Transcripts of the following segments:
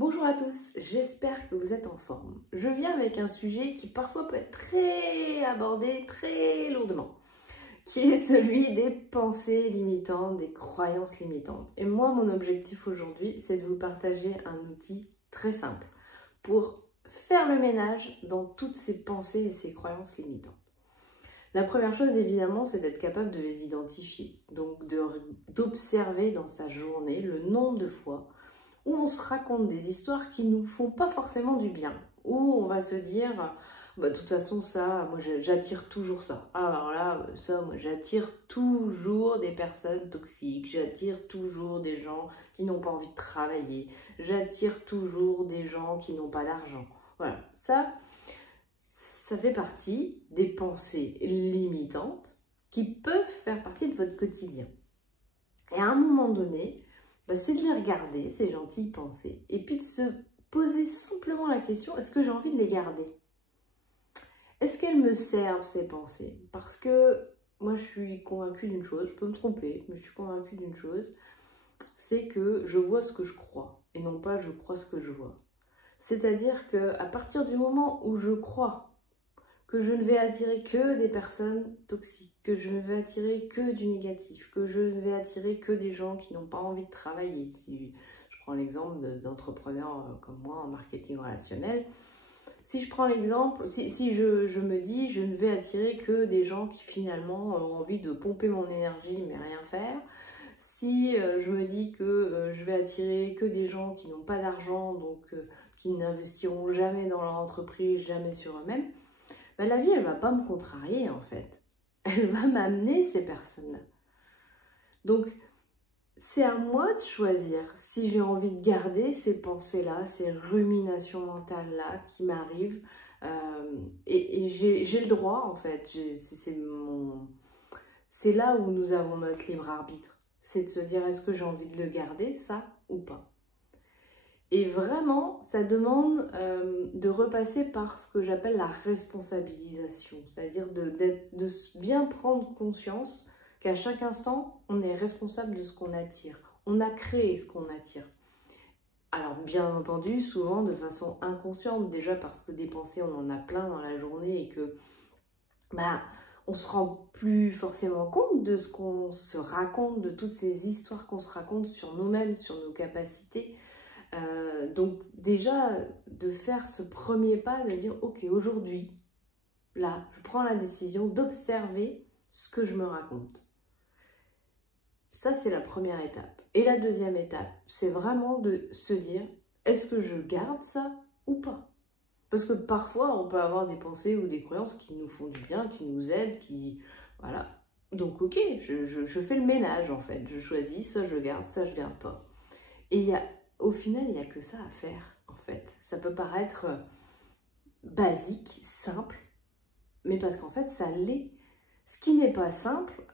Bonjour à tous, j'espère que vous êtes en forme. Je viens avec un sujet qui parfois peut être très abordé très lourdement, qui est celui des pensées limitantes, des croyances limitantes. Et moi, mon objectif aujourd'hui, c'est de vous partager un outil très simple pour faire le ménage dans toutes ces pensées et ces croyances limitantes. La première chose, évidemment, c'est d'être capable de les identifier, donc d'observer dans sa journée le nombre de fois où on se raconte des histoires qui nous font pas forcément du bien, où on va se dire bah, de toute façon ça, moi j'attire toujours ça. Alors là, ça, moi j'attire toujours des personnes toxiques, j'attire toujours des gens qui n'ont pas envie de travailler, j'attire toujours des gens qui n'ont pas d'argent. Voilà, ça fait partie des pensées limitantes qui peuvent faire partie de votre quotidien. Et à un moment donné, c'est de les regarder, ces gentilles pensées, et puis de se poser simplement la question, est-ce que j'ai envie de les garder? Est-ce qu'elles me servent, ces pensées? Parce que moi, je suis convaincue d'une chose, je peux me tromper, mais je suis convaincue d'une chose, c'est que je vois ce que je crois, et non pas je crois ce que je vois. C'est-à-dire qu'à partir du moment où je crois que je ne vais attirer que des personnes toxiques, que je ne vais attirer que du négatif, que je ne vais attirer que des gens qui n'ont pas envie de travailler. Si je prends l'exemple d'entrepreneurs comme moi en marketing relationnel, si je prends l'exemple, si je me dis je ne vais attirer que des gens qui finalement ont envie de pomper mon énergie mais rien faire, si je me dis que je vais attirer que des gens qui n'ont pas d'argent, donc qui n'investiront jamais dans leur entreprise, jamais sur eux-mêmes, la vie, elle ne va pas me contrarier en fait. Elle va m'amener ces personnes-là. Donc, c'est à moi de choisir si j'ai envie de garder ces pensées-là, ces ruminations mentales-là qui m'arrivent. Et j'ai le droit en fait. C'est là où nous avons notre libre arbitre. C'est de se dire est-ce que j'ai envie de le garder, ça ou pas. Et vraiment, ça demande de repasser par ce que j'appelle la responsabilisation, c'est-à-dire de bien prendre conscience qu'à chaque instant, on est responsable de ce qu'on attire. On a créé ce qu'on attire. Alors bien entendu, souvent de façon inconsciente, déjà parce que des pensées, on en a plein dans la journée et que on se rend plus forcément compte de ce qu'on se raconte, de toutes ces histoires qu'on se raconte sur nous-mêmes, sur nos capacités. Donc déjà de faire ce premier pas, de dire ok, aujourd'hui, là, je prends la décision d'observer ce que je me raconte. Ça, c'est la première étape. Et la deuxième étape, c'est vraiment de se dire, est-ce que je garde ça ou pas? Parce que parfois, on peut avoir des pensées ou des croyances qui nous font du bien, qui nous aident, voilà. Donc ok, je fais le ménage en fait. Je choisis, ça je garde pas. Et au final, il n'y a que ça à faire, en fait. Ça peut paraître basique, simple, mais parce qu'en fait, ça l'est. Ce qui n'est pas simple,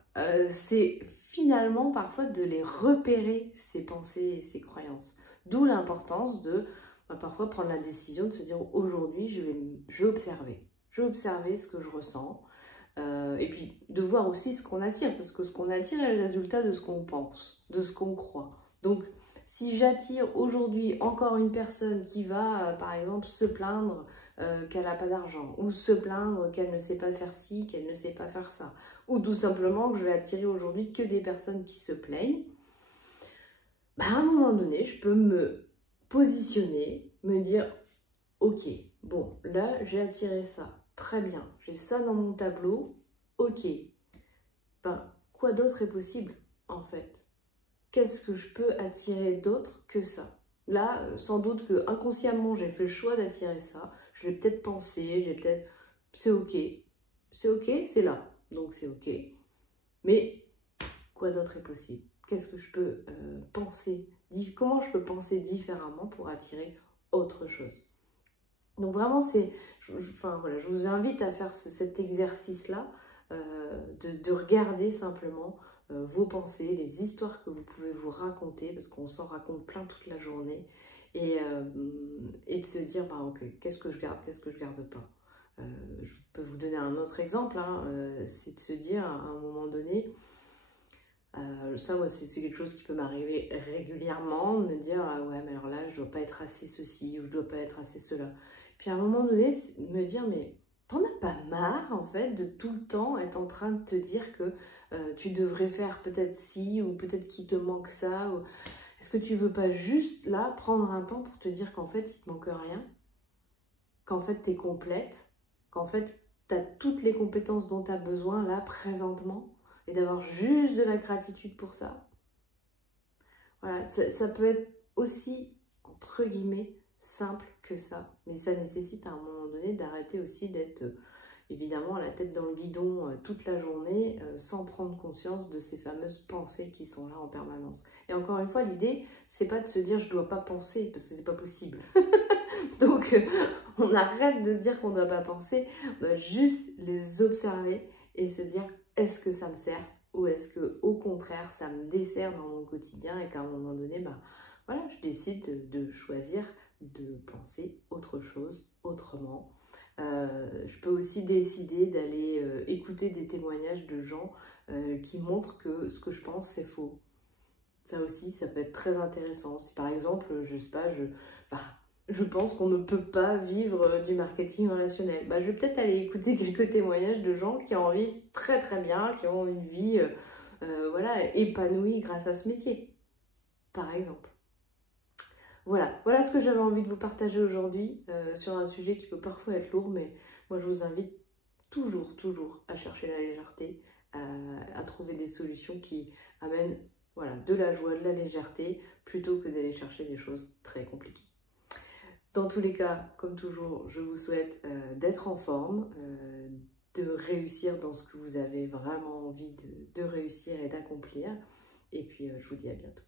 c'est finalement parfois de les repérer, ces pensées et ces croyances. D'où l'importance de parfois prendre la décision de se dire aujourd'hui, je vais observer. Je vais observer ce que je ressens. Et puis de voir aussi ce qu'on attire, parce que ce qu'on attire est le résultat de ce qu'on pense, de ce qu'on croit. Donc, si j'attire aujourd'hui encore une personne qui va, par exemple, se plaindre qu'elle n'a pas d'argent, ou se plaindre qu'elle ne sait pas faire ci, qu'elle ne sait pas faire ça, ou tout simplement que je vais attirer aujourd'hui que des personnes qui se plaignent, à un moment donné, je peux me positionner, me dire, ok, bon, là, j'ai attiré ça, très bien, j'ai ça dans mon tableau, ok, quoi d'autre est possible, en fait? Qu'est-ce que je peux attirer d'autre que ça? Là, sans doute que inconsciemment, j'ai fait le choix d'attirer ça. Je l'ai peut-être pensé, c'est ok. C'est ok, c'est là. Donc c'est ok. Mais quoi d'autre est possible? Qu'est-ce que je peux penser? Comment je peux penser différemment pour attirer autre chose? Donc vraiment, voilà, je vous invite à faire cet exercice-là, de regarder simplement vos pensées, les histoires que vous pouvez vous raconter, parce qu'on s'en raconte plein toute la journée, et de se dire, ok, qu'est-ce que je garde pas. Je peux vous donner un autre exemple, c'est de se dire à un moment donné, Ça, moi, c'est quelque chose qui peut m'arriver régulièrement, de me dire, ah ouais, mais alors là, je dois pas être assez ceci, ou je dois pas être assez cela. Puis à un moment donné, me dire, mais t'en as pas marre, en fait, de tout le temps être en train de te dire que tu devrais faire peut-être ci, ou peut-être qu'il te manque ça, ou... Est-ce que tu veux pas juste, là, prendre un temps pour te dire qu'en fait, il te manque rien, qu'en fait, t'es complète, qu'en fait, t'as toutes les compétences dont t'as besoin, là, présentement, et d'avoir juste de la gratitude pour ça. Voilà, ça peut être aussi, entre guillemets, simple que ça. Mais ça nécessite à un moment donné d'arrêter aussi d'être, évidemment, la tête dans le guidon toute la journée, sans prendre conscience de ces fameuses pensées qui sont là en permanence. Et encore une fois, l'idée, c'est pas de se dire « je dois pas penser », parce que c'est pas possible. Donc, on arrête de dire qu'on ne doit pas penser, on doit juste les observer et se dire « est-ce que ça me sert ?» ou est-ce que au contraire ça me dessert dans mon quotidien et qu'à un moment donné, bah, voilà, je décide de choisir de penser autre chose, autrement. Je peux aussi décider d'aller écouter des témoignages de gens qui montrent que ce que je pense c'est faux. Ça aussi, ça peut être très intéressant. Si par exemple, je sais pas, je pense qu'on ne peut pas vivre du marketing relationnel. Bah, je vais peut-être aller écouter quelques témoignages de gens qui en vivent très très bien, qui ont une vie voilà, épanouie grâce à ce métier, par exemple. Voilà ce que j'avais envie de vous partager aujourd'hui sur un sujet qui peut parfois être lourd, mais moi je vous invite toujours à chercher la légèreté, à trouver des solutions qui amènent voilà, de la joie, de la légèreté, plutôt que d'aller chercher des choses très compliquées. Dans tous les cas, comme toujours, je vous souhaite d'être en forme, de réussir dans ce que vous avez vraiment envie de réussir et d'accomplir. Et puis, je vous dis à bientôt.